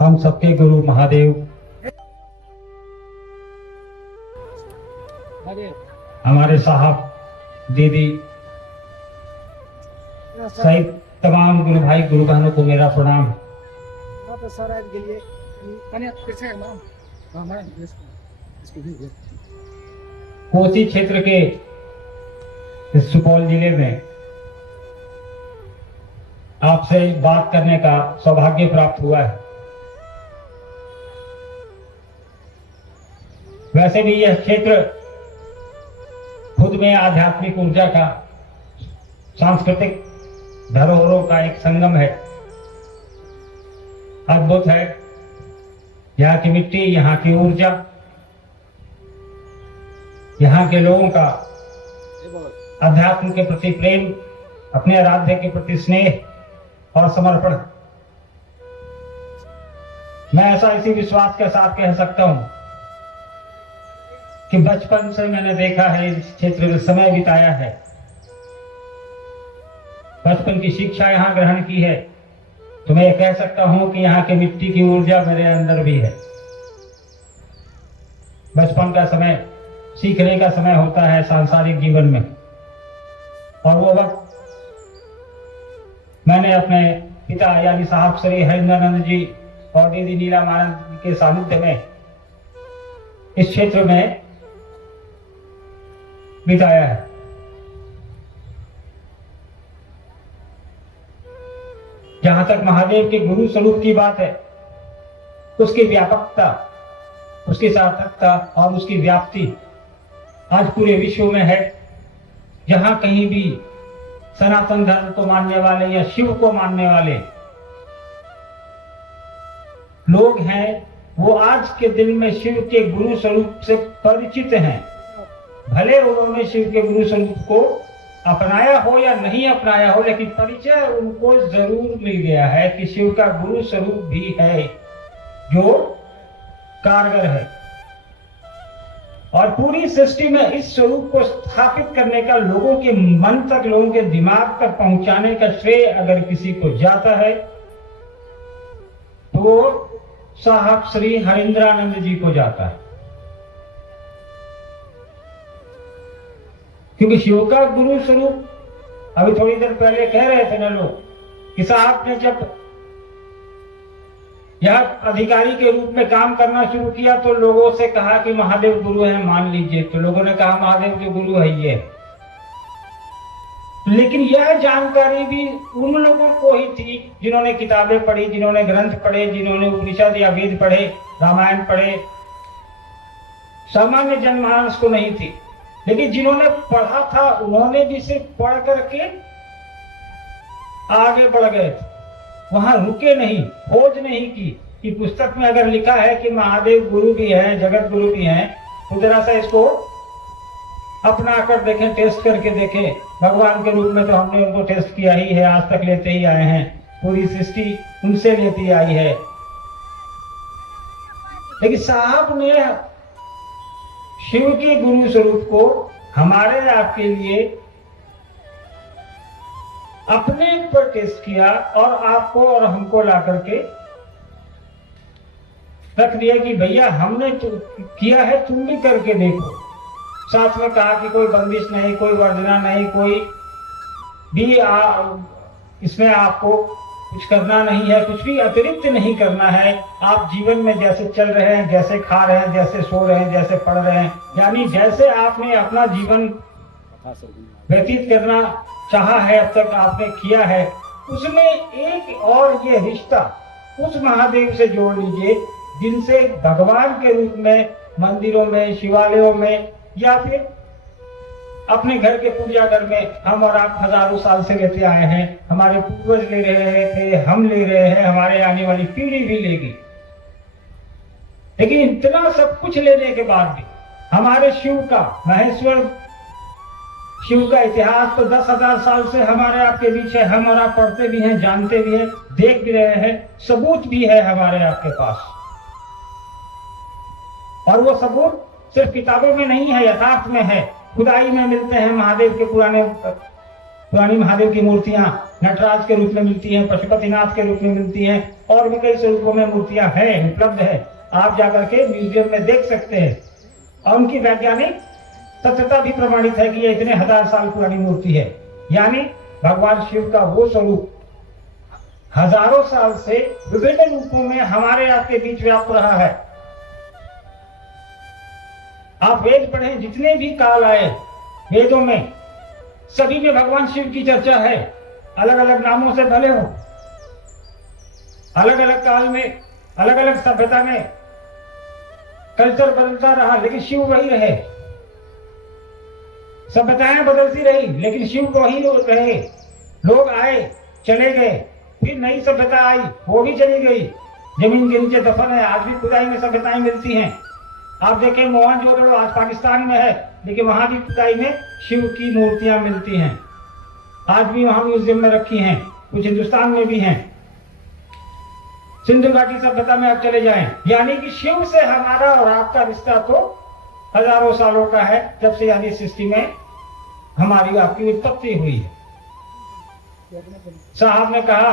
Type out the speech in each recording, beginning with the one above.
हम सबके गुरु महादेव, हमारे साहब दीदी सहित तमाम गुरु भाई गुरु बहनों को मेरा प्रणाम। कोसी क्षेत्र के इस सुपौल जिले में आपसे बात करने का सौभाग्य प्राप्त हुआ है। वैसे भी यह क्षेत्र खुद में आध्यात्मिक ऊर्जा का, सांस्कृतिक धरोहरों का एक संगम है। अद्भुत है यहाँ की मिट्टी, यहाँ की ऊर्जा, यहाँ के लोगों का अध्यात्म के प्रति प्रेम, अपने आराध्य के प्रति स्नेह और समर्पण। मैं ऐसा इसी विश्वास के साथ कह सकता हूं कि बचपन से मैंने देखा है, इस क्षेत्र में समय बिताया है, बचपन की शिक्षा यहाँ ग्रहण की है, तो मैं कह सकता हूं कि यहाँ की मिट्टी की ऊर्जा मेरे अंदर भी है। बचपन का समय सीखने का समय होता है सांसारिक जीवन में, और वो वक्त मैंने अपने पिता यानी साहब श्री हरिंद्रानंद जी और दीदी नीलामानंद के सानिध्य में इस क्षेत्र में बिताया है। जहां तक महादेव के गुरु स्वरूप की बात है, उसकी व्यापकता, उसकी सार्थकता और उसकी व्याप्ति आज पूरे विश्व में है। जहां कहीं भी सनातन धर्म को मानने वाले या शिव को मानने वाले लोग हैं, वो आज के दिन में शिव के गुरु स्वरूप से परिचित हैं। भले उन्होंने शिव के गुरु स्वरूप को अपनाया हो या नहीं अपनाया हो, लेकिन परिचय उनको जरूर मिल गया है कि शिव का गुरु स्वरूप भी है जो कारगर है। और पूरी सृष्टि में इस स्वरूप को स्थापित करने का, लोगों के मन तक, लोगों के दिमाग तक पहुंचाने का श्रेय अगर किसी को जाता है तो साहब श्री हरिंद्रानंद जी को जाता है। क्योंकि शिव का गुरु स्वरूप, अभी थोड़ी देर पहले कह रहे थे ना लोग कि साहब ने जब यह अधिकारी के रूप में काम करना शुरू किया तो लोगों से कहा कि महादेव गुरु है, मान लीजिए। तो लोगों ने कहा महादेव जो गुरु है ये, लेकिन यह जानकारी भी उन लोगों को ही थी जिन्होंने किताबें पढ़ी, जिन्होंने ग्रंथ पढ़े, जिन्होंने उपनिषद या वेद पढ़े, रामायण पढ़े। सामान्य जनमानस को नहीं थी। लेकिन जिन्होंने पढ़ा था उन्होंने भी सिर्फ पढ़ करके आगे बढ़ गए थे, वहां रुके नहीं, खोज नहीं की कि पुस्तक में अगर लिखा है कि महादेव गुरु भी हैं, जगत गुरु भी हैं, तो जरा सा इसको अपना कर देखें, टेस्ट करके देखें। भगवान के रूप में तो हमने उनको टेस्ट किया ही है, आज तक लेते ही आए हैं, पूरी सृष्टि उनसे लेती आई है। लेकिन साहब ने शिव के गुरु स्वरूप को हमारे आपके लिए अपने पर टेस्ट किया और आपको और हमको ला करके रख दिया कि भैया हमने किया है, तुम भी करके देखो। साथ में कहा कि कोई बंदिश नहीं, कोई वर्जना नहीं, कोई भी इसमें आपको कुछ करना नहीं है, कुछ भी अतिरिक्त नहीं करना है। आप जीवन में जैसे चल रहे हैं, जैसे खा रहे हैं, जैसे सो रहे हैं, जैसे पढ़ रहे हैं, यानी जैसे आपने अपना जीवन व्यतीत करना चाहा है, अब तक आपने किया है, उसमें एक और ये रिश्ता उस महादेव से जोड़ लीजिए जिनसे भगवान के रूप में मंदिरों में, शिवालयों में या फिर अपने घर के पूजा घर में हम और आप हजारों साल से लेते आए हैं। हमारे पूर्वज ले रहे थे, हम ले रहे हैं, हमारे आने वाली पीढ़ी भी लेगी। लेकिन इतना सब कुछ लेने के बाद भी हमारे शिव का, महेश्वर शिव का इतिहास तो 10,000 साल से हमारे आपके बीच है। हम और आप पढ़ते भी हैं, जानते भी हैं, देख भी रहे हैं, सबूत भी है हमारे आपके पास। और वो सबूत सिर्फ किताबों में नहीं है, यथार्थ में है। खुदाई में मिलते हैं महादेव के पुराने पुरानी महादेव की मूर्तियां नटराज के रूप में मिलती हैं, पशुपतिनाथ के रूप में मिलती हैं, और भी कई स्वरूपों में मूर्तियां हैं, उपलब्ध है। आप जाकर के म्यूजियम में देख सकते हैं, और उनकी वैज्ञानिक सत्यता भी प्रमाणित है कि ये इतने 1000 साल पुरानी मूर्ति है। यानी भगवान शिव का वो स्वरूप हजारों साल से विभिन्न रूपों में हमारे आपके बीच व्याप्त रहा है। आप वेद पढ़ें, जितने भी काल आए वेदों में, सभी में भगवान शिव की चर्चा है। अलग अलग नामों से भले हो, अलग अलग काल में, अलग अलग सभ्यता में कल्चर बदलता रहा, लेकिन शिव वही रहे। सभ्यताएं बदलती रही, लेकिन शिव वही रहे। लोग आए चले गए, फिर नई सभ्यता आई, वो भी चली गई, जमीन के नीचे दफन है। आज भी खुदाई में सभ्यताएं मिलती हैं। आप देखें मोहनजोदड़ो आज पाकिस्तान में है, लेकिन वहां भी खुदाई में शिव की मूर्तियां मिलती हैं। आज भी वहां म्यूजियम में रखी हैं, कुछ हिंदुस्तान में भी हैं। सिंधु घाटी सभ्यता में आप चले जाएं। यानी कि शिव से हमारा और आपका रिश्ता तो हजारों सालों का है, जब से यानी सृष्टि में हमारी आपकी उत्पत्ति हुई है। साहब ने कहा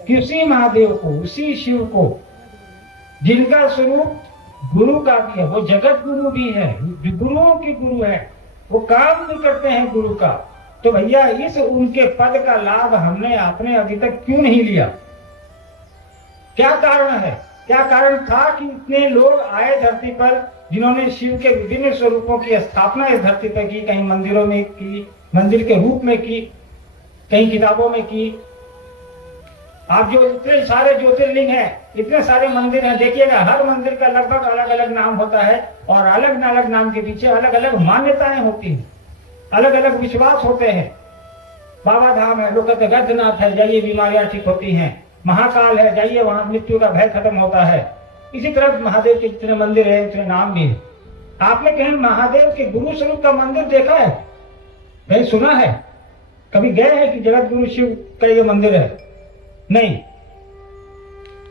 कि उसी महादेव को, उसी शिव को, जिनका स्वरूप गुरु का भी है, वो जगत गुरु भी है, गुरुओं की गुरु है, वो काम भी करते हैं गुरु का। तो भैया इस उनके पद का लाभ हमने आपने अभी तक क्यों नहीं लिया? क्या कारण है? क्या कारण था कि इतने लोग आए धरती पर जिन्होंने शिव के विभिन्न स्वरूपों की स्थापना इस धरती पर की, कहीं मंदिरों में की, मंदिर के रूप में की, कहीं किताबों में की। आप जो इतने सारे ज्योतिर्लिंग हैं, इतने सारे मंदिर हैं, देखिएगा हर मंदिर का लगभग अलग अलग नाम होता है, और अलग अलग नाम के पीछे अलग अलग मान्यताएं होती हैं, अलग अलग विश्वास होते हैं। बाबा धाम है, लोग कहते गद्दनाथ है, जाइए बीमारियां ठीक होती हैं। महाकाल है, जाइए वहां मृत्यु का भय खत्म होता है। इसी तरह महादेव के जितने मंदिर है, इतने नाम भी है। आपने कहीं महादेव के गुरु स्वरूप का मंदिर देखा है? कहीं सुना है? कभी गए हैं कि जगत गुरु शिव का ये मंदिर है? नहीं।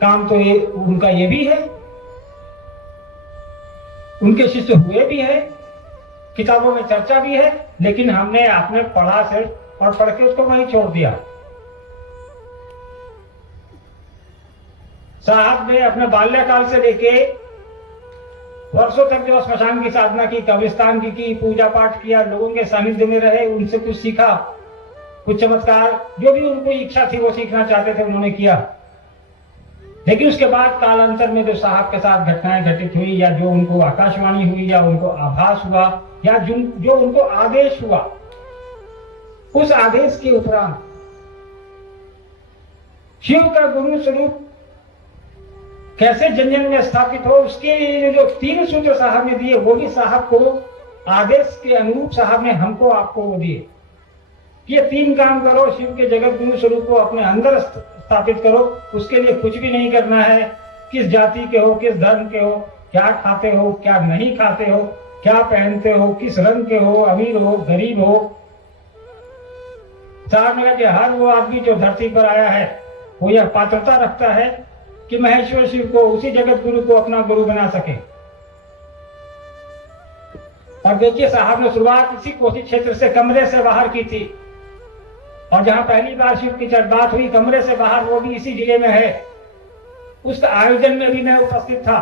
काम तो ये उनका ये भी है, उनके शिष्य हुए भी है, किताबों में चर्चा भी है, लेकिन हमने आपने पढ़ा सिर्फ, और पढ़ के उसको वहीं छोड़ दिया। साहब ने अपने बाल्यकाल से लेके वर्षों तक जो स्मशान की साधना की, कब्रिस्तान की पूजा पाठ किया, लोगों के सानिध्य में रहे, उनसे कुछ सीखा, कुछ चमत्कार, जो भी उनको इच्छा थी वो सीखना चाहते थे उन्होंने किया। लेकिन उसके बाद कालांतर में जो साहब के साथ घटनाएं घटित हुई, या जो उनको आकाशवाणी हुई, या उनको आभास हुआ, या जो उनको आदेश हुआ, उस आदेश के उपरांत शिव का गुरु स्वरूप कैसे जन जन में स्थापित हो, उसके लिए जो 3 सूत्र साहब ने दिए, वो भी साहब को आदेश के अनुरूप साहब ने हमको आपको वो दिए। ये 3 काम करो, शिव के जगत गुरु स्वरूप को अपने अंदर स्थापित करो। उसके लिए कुछ भी नहीं करना है, किस जाति के हो, किस धर्म के हो, क्या खाते हो, क्या नहीं खाते हो, क्या पहनते हो, किस रंग के हो, अमीर हो, गरीब हो। साहब ने कहा कि हर वो आदमी जो धरती पर आया है वो यह पात्रता रखता है कि महेश्वर शिव को, उसी जगत गुरु को अपना गुरु बना सके। और देखिए साहब ने शुरुआत इसी कोसी क्षेत्र से, कमरे से बाहर की थी, और जहां पहली बार शिव की बात हुई कमरे से बाहर, वो भी इसी जिले में है। उस आयोजन में भी मैं उपस्थित था।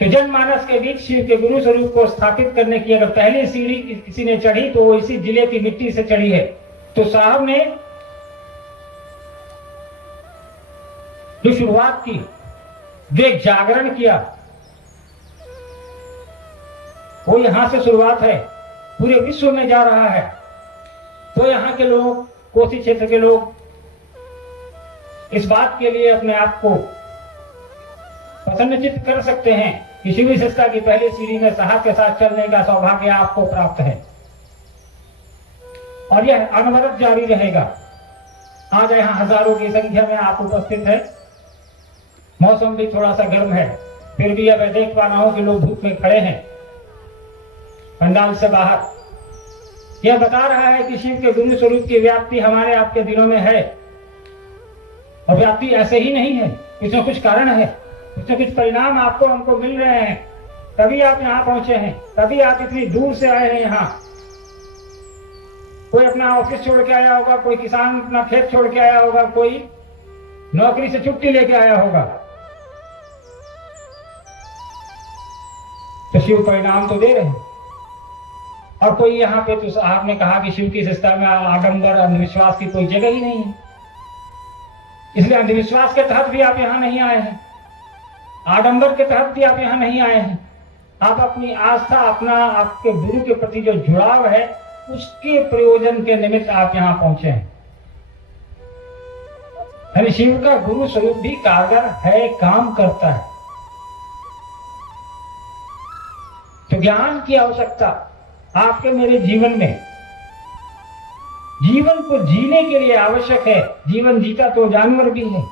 तो जनमानस के बीच शिव के गुरु स्वरूप को स्थापित करने की अगर पहली सीढ़ी किसी ने चढ़ी तो वो इसी जिले की मिट्टी से चढ़ी है। तो साहब ने जो शुरुआत की, जो एक जागरण किया, वो यहां से शुरुआत है, पूरे विश्व में जा रहा है। तो यहाँ के लोग, कोसी क्षेत्र के लोग इस बात के लिए अपने आप को प्रसन्नचित्त कर सकते हैं कि शिव विशेषता की पहली सीढ़ी में साहब के साथ चलने का सौभाग्य आपको प्राप्त है, और यह अनवरत जारी रहेगा। आज यहाँ हजारों की संख्या में आप उपस्थित है। मौसम भी थोड़ा सा गर्म है, फिर भी अब देख पा रहा हूं कि लोग धूप में खड़े हैं पंडाल से बाहर। यह बता रहा है कि शिव के गुरु स्वरूप की व्याप्ति हमारे आपके दिलों में है, और व्याप्ति ऐसे ही नहीं है, इसमें कुछ कारण है, इसमें कुछ परिणाम आपको हमको मिल रहे हैं, तभी आप यहाँ पहुंचे हैं, तभी आप इतनी दूर से आए हैं यहाँ। कोई अपना ऑफिस छोड़ के आया होगा, कोई किसान अपना खेत छोड़ के आया होगा, कोई नौकरी से छुट्टी लेके आया होगा, तो शिव परिणाम तो दे रहे हैं। और कोई यहाँ पे, तो आपने कहा कि शिव की संस्था में आडंबर अंधविश्वास की कोई जगह ही नहीं है, इसलिए अंधविश्वास के तहत भी आप यहाँ नहीं आए हैं, आडंबर के तहत भी आप यहाँ नहीं आए हैं। आप अपनी आस्था, अपना आपके गुरु के प्रति जो जुड़ाव है, उसके प्रयोजन के निमित्त आप यहाँ पहुंचे हैं। यानी शिव का गुरु स्वरूप भी कारगर है, काम करता है। तो ज्ञान की आवश्यकता आपके मेरे जीवन में, जीवन को जीने के लिए आवश्यक है। जीवन जीता तो जानवर भी है,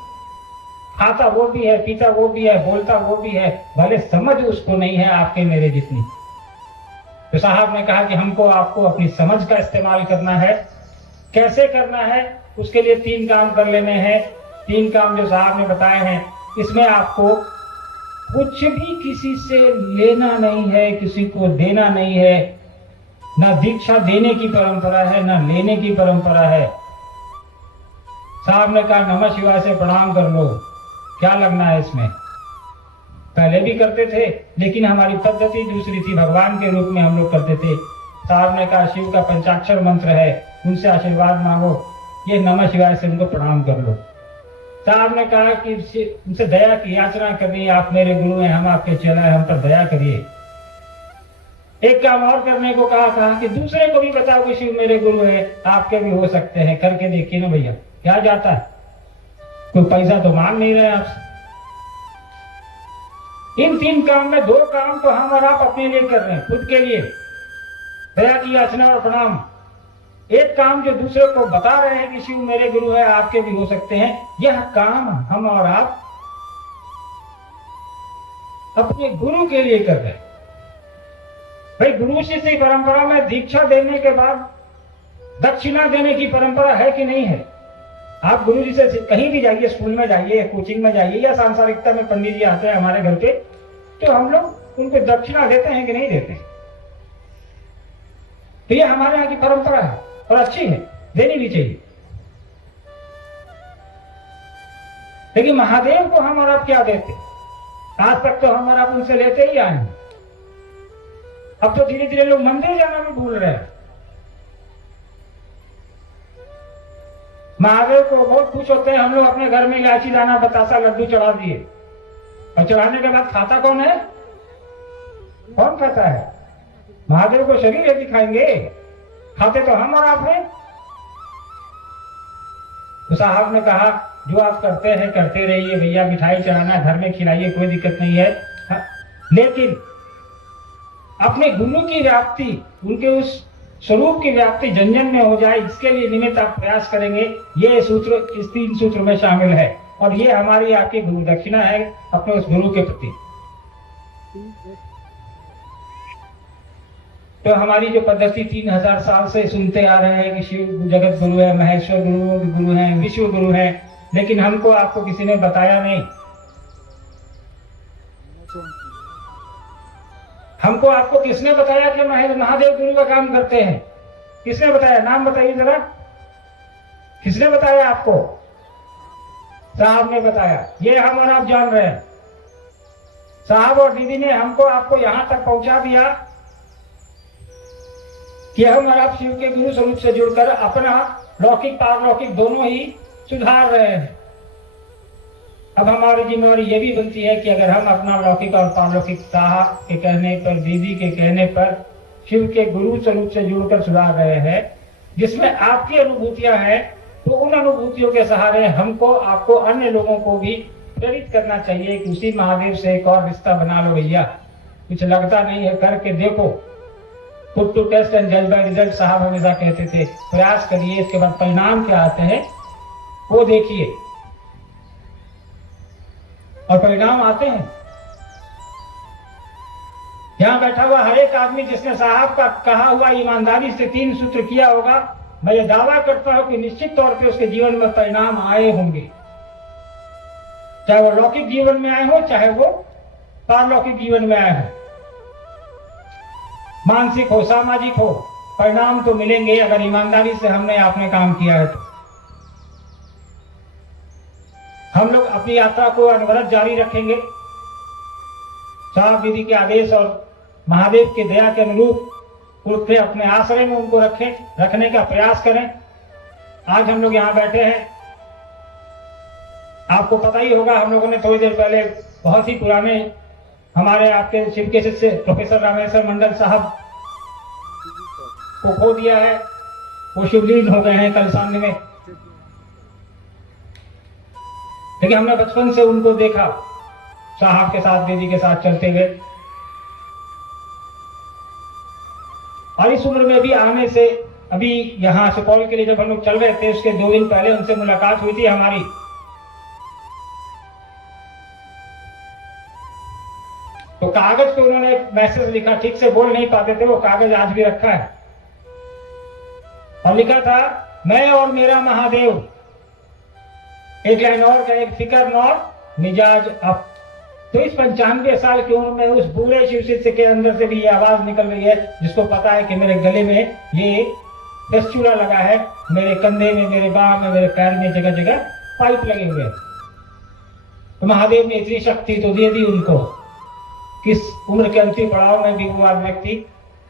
खाता वो भी है, पीता वो भी है, बोलता वो भी है, भले समझ उसको नहीं है आपके मेरे जितनी। तो साहब ने कहा कि हमको आपको अपनी समझ का इस्तेमाल करना है। कैसे करना है? उसके लिए 3 काम कर लेने हैं। 3 काम जो साहब ने बताए हैं, इसमें आपको कुछ भी किसी से लेना नहीं है, किसी को देना नहीं है। ना दीक्षा देने की परंपरा है, ना लेने की परंपरा है। साहब ने कहा नमः शिवाय से प्रणाम कर लो, क्या लगना है इसमें? पहले भी करते थे, लेकिन हमारी पद्धति दूसरी थी, भगवान के रूप में हम लोग करते थे। साहब ने कहा शिव का पंचाक्षर मंत्र है, उनसे आशीर्वाद मांगो, ये नमः शिवाय से उनको प्रणाम कर लो। साहब ने कहा कि उनसे दया की याचना करनी, आप मेरे गुरु हैं, हम आपके चेला हैं, हम पर दया करिए। एक काम और करने को कहा कि दूसरे को भी बताओ कि शिव मेरे गुरु है, आपके भी हो सकते हैं, करके देखिए ना भैया क्या जाता है। कोई पैसा तो मांग नहीं रहे आपसे। इन 3 काम में 2 काम तो हम और आप अपने लिए कर रहे हैं, खुद के लिए, दया की याचना और प्रणाम। एक काम जो दूसरे को बता रहे हैं कि शिव मेरे गुरु है, आपके भी हो सकते हैं, यह काम हम और आप अपने गुरु के लिए कर रहे हैं। भाई गुरु शिष्य परंपरा में दीक्षा देने के बाद दक्षिणा देने की परंपरा है कि नहीं है? आप गुरु जी से कहीं भी जाइए, स्कूल में जाइए, कोचिंग में जाइए, या सांसारिकता में पंडित जी आते हैं हमारे घर पे, तो हम लोग उनको दक्षिणा देते हैं कि नहीं देते? तो ये हमारे यहाँ की परंपरा है और अच्छी है, देनी भी चाहिए। लेकिन महादेव को हम और आप क्या देते? आज तक तो हम और आप उनसे लेते ही आए हैं। अब तो धीरे धीरे लोग मंदिर जाना भी भूल रहे हैं। महादेव को बहुत खुश होते हैं, हम लोग अपने घर में इलायची दाना बतासा लड्डू चढ़ा दिए, और चढ़ाने के बाद खाता कौन है? कौन खाता है? महादेव को शरीर है दिखाएंगे, खाते तो हम और आप हैं। तो साहब ने कहा जो आप करते हैं करते रहिए भैया, मिठाई चढ़ाना घर में खिलाइए, कोई दिक्कत नहीं है, लेकिन अपने गुरु की व्याप्ति, उनके उस स्वरूप की व्याप्ति जन जन में हो जाए, इसके लिए निमित्त आप प्रयास करेंगे। ये सूत्र इस 3 सूत्र में शामिल है, और ये हमारी आपकी गुरु दक्षिणा है अपने उस गुरु के प्रति। तो हमारी जो पद्धति 3000 साल से सुनते आ रहे हैं कि शिव जगत गुरु है, महेश्वर गुरु हैं, विश्व गुरु हैं, लेकिन हमको आपको किसी ने बताया नहीं। हमको आपको किसने बताया कि महादेव गुरु का काम करते हैं? किसने बताया? नाम बताइए जरा, किसने बताया आपको? साहब ने बताया, ये हम और आप जान रहे हैं। साहब और दीदी ने हमको आपको यहां तक पहुंचा दिया कि हम और आप शिव के गुरु स्वरूप से जुड़कर अपना लौकिक पारलौकिक दोनों ही सुधार रहे हैं। अब हमारी जिम्मेवारी ये भी बनती है कि अगर हम अपना लौकिक और पारलौकिक साहब के कहने पर, दीदी के कहने पर शिव के गुरु स्वरूप से जुड़कर सुधार रहे हैं, जिसमें आपकी अनुभूतियां हैं, तो उन अनुभूतियों के सहारे हमको आपको अन्य लोगों को भी प्रेरित करना चाहिए कि उसी महादेव से एक और रिश्ता बना लो भैया। कुछ लगता नहीं है, करके देखो। पुट टू टेस्ट एंड जज बाय रिजल्ट साहब हमेशा कहते थे, प्रयास करिए, इसके बाद परिणाम क्या आते हैं वो देखिए, और परिणाम आते हैं। यहां बैठा हुआ हर एक आदमी जिसने साहब का कहा हुआ ईमानदारी से 3 सूत्र किया होगा, मैं ये दावा करता हूं कि निश्चित तौर पे उसके जीवन में परिणाम आए होंगे, चाहे वो लौकिक जीवन में आए हो, चाहे वो पारलौकिक जीवन में आए हो, मानसिक हो, सामाजिक हो, परिणाम तो मिलेंगे अगर ईमानदारी से हमने आपने काम किया है तो। हम लोग अपनी यात्रा को अनवरत जारी रखेंगे। साहब दीदी के आदेश और महादेव की दया के अनुरूप उनके अपने आश्रय में उनको रखने का प्रयास करें। आज हम लोग यहाँ बैठे हैं, आपको पता ही होगा, हम लोगों ने थोड़ी देर पहले बहुत ही पुराने हमारे आपके शिव के शिष्य प्रोफेसर रामेश्वर मंडल साहब को खो दिया है। वो शिवलीन हो गए हैं कल सामने में, लेकिन हमने बचपन से उनको देखा साहब के साथ, दीदी के साथ चलते हुए, और इस उम्र में भी आने से अभी यहाँ सुपौल के लिए जब हम लोग चल रहे थे उसके 2 दिन पहले उनसे मुलाकात हुई थी हमारी। तो कागज पे उन्होंने एक मैसेज लिखा, ठीक से बोल नहीं पाते थे, वो कागज आज भी रखा है, और लिखा था, मैं और मेरा महादेव, एक लाइन और का, एक फिकर नौर मिजाज अप। तो इस 95 साल की उम्र में उस बूढ़े शिव शिष्य के अंदर से भी ये आवाज निकल रही है, जिसको पता है कि मेरे गले में ये फेस्टूला लगा है, मेरे कंधे में, मेरे बाह में, मेरे पैर में जगह जगह पाइप लगे हुए हैं। तो महादेव ने इतनी शक्ति तो दे दी उनको, किस उम्र के अंतिम पड़ाव में भी वो व्यक्ति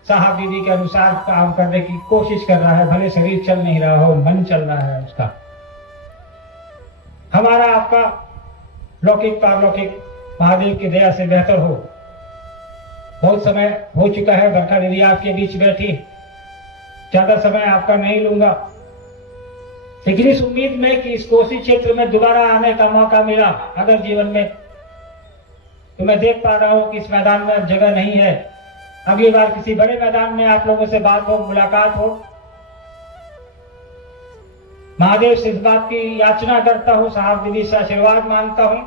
साहब दीदी के अनुसार काम करने की कोशिश कर रहा है, भले शरीर चल नहीं रहा हो, मन चल रहा है उसका। हमारा आपका लौकिक पारलौकिक महादेव की दया से बेहतर हो। बहुत समय हो चुका है, बरखा दीदी आपके बीच बैठी, ज्यादा समय आपका नहीं लूंगा, लेकिन इस उम्मीद में कि इस कोसी क्षेत्र में दोबारा आने का मौका मिला अगर जीवन में, तो मैं देख पा रहा हूं कि इस मैदान में अब जगह नहीं है। अगली बार किसी बड़े मैदान में आप लोगों से बात हो, मुलाकात हो। महादेव से इस बात की याचना करता हूं, साहब दीदी से आशीर्वाद मांगता हूं,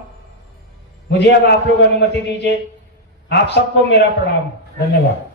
मुझे अब आप लोग अनुमति दीजिए। आप सबको मेरा प्रणाम, धन्यवाद।